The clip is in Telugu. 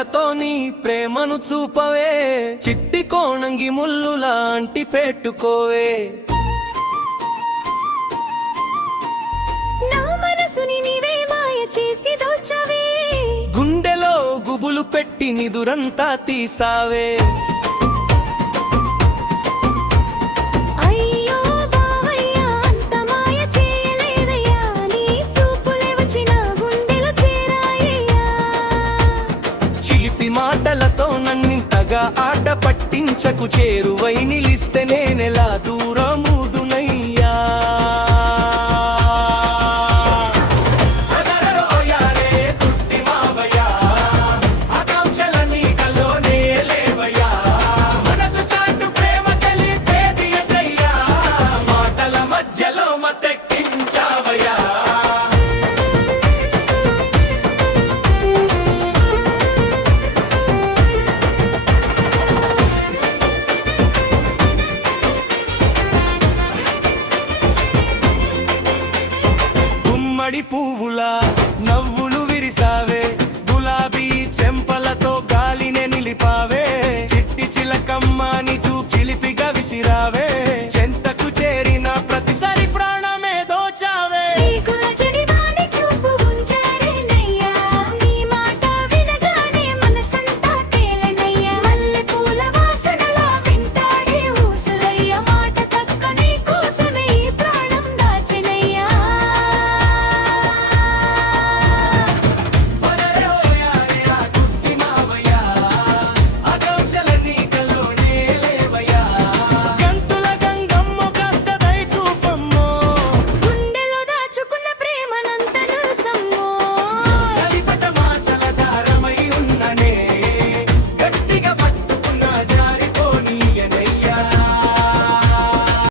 మాటలతో నీ ప్రేమను చూపవే, చిట్టి కోణంగి ముళ్ళు లాంటి పెట్టుకోవే. నా మనసుని నీవే మాయ చేసి దోచవే, గుండెలో గుబులు పెట్టి నిదురంతా తీసావే. అయ్యో బావయ్యా అంత మాయ చేయలేదయ్యా, నీ చూపులే వచ్చి నా గుండెలో చేరాయ్యా. చిలిపి మాటలతో నన్నింతగా ఆట పట్టించకు, చేరువై నిలిస్తే నేనెలా దూరముదునయ్యా. గుమ్మడి పువ్వులా నవ్వులు విరిసావే, గులాబీ చెంపలతో గాలినే నిలిపావే, చిట్టి చిలకమ్మ ని చిలిపిగా విసిరావే.